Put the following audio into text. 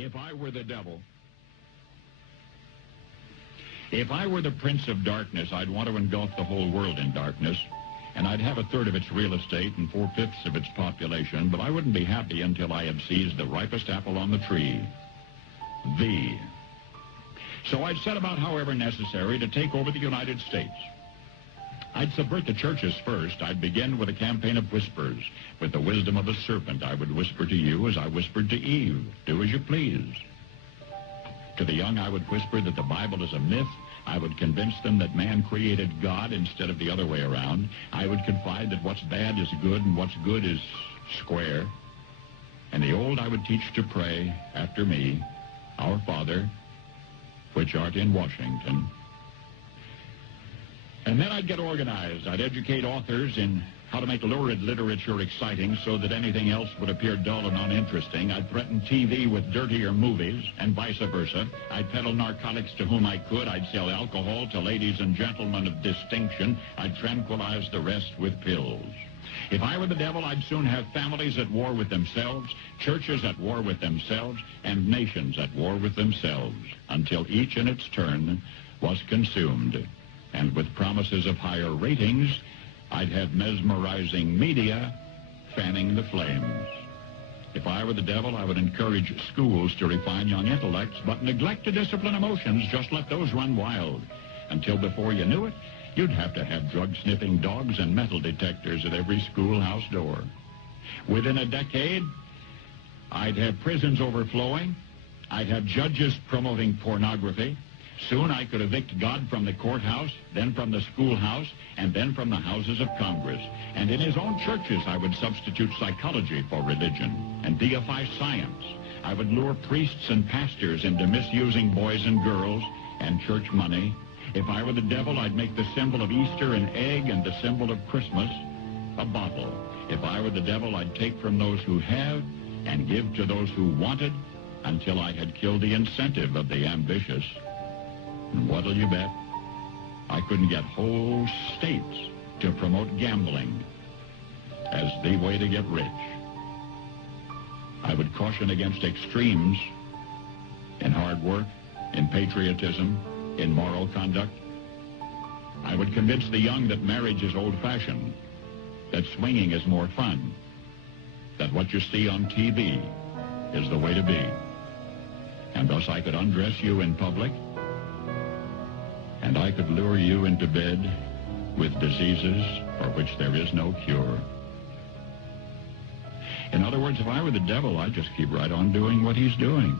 If I were the devil, if I were the prince of darkness, I'd want to engulf the whole world in darkness, and I'd have a third of its real estate and 4/5 of its population, but I wouldn't be happy until I had seized the ripest apple on the tree. So I'd set about, however necessary, to take over the United States. I'd subvert the churches first. I'd begin with a campaign of whispers. With the wisdom of a serpent, I would whisper to you as I whispered to Eve, do as you please. To the young, I would whisper that the Bible is a myth. I would convince them that man created God instead of the other way around. I would confide that what's bad is good and what's good is square. And the old I would teach to pray after me, Our Father, which art in Washington. And then I'd get organized. I'd educate authors in how to make lurid literature exciting so that anything else would appear dull and uninteresting. I'd threaten TV with dirtier movies and vice versa. I'd peddle narcotics to whom I could. I'd sell alcohol to ladies and gentlemen of distinction. I'd tranquilize the rest with pills. If I were the devil, I'd soon have families at war with themselves, churches at war with themselves, and nations at war with themselves, until each in its turn was consumed. And with promises of higher ratings, I'd have mesmerizing media fanning the flames. If I were the devil, I would encourage schools to refine young intellects, but neglect to discipline emotions. Just let those run wild. Until before you knew it, you'd have to have drug-sniffing dogs and metal detectors at every schoolhouse door. Within a decade, I'd have prisons overflowing. I'd have judges promoting pornography. Soon I could evict God from the courthouse, then from the schoolhouse, and then from the houses of Congress. And in his own churches, I would substitute psychology for religion and deify science. I would lure priests and pastors into misusing boys and girls and church money. If I were the devil, I'd make the symbol of Easter an egg and the symbol of Christmas a bottle. If I were the devil, I'd take from those who have and give to those who wanted until I had killed the incentive of the ambitious. And what'll you bet? I couldn't get whole states to promote gambling as the way to get rich. I would caution against extremes in hard work, in patriotism, in moral conduct. I would convince the young that marriage is old-fashioned, that swinging is more fun, that what you see on TV is the way to be. And thus I could undress you in public, and I could lure you into bed with diseases for which there is no cure. In other words, if I were the devil, I'd just keep right on doing what he's doing.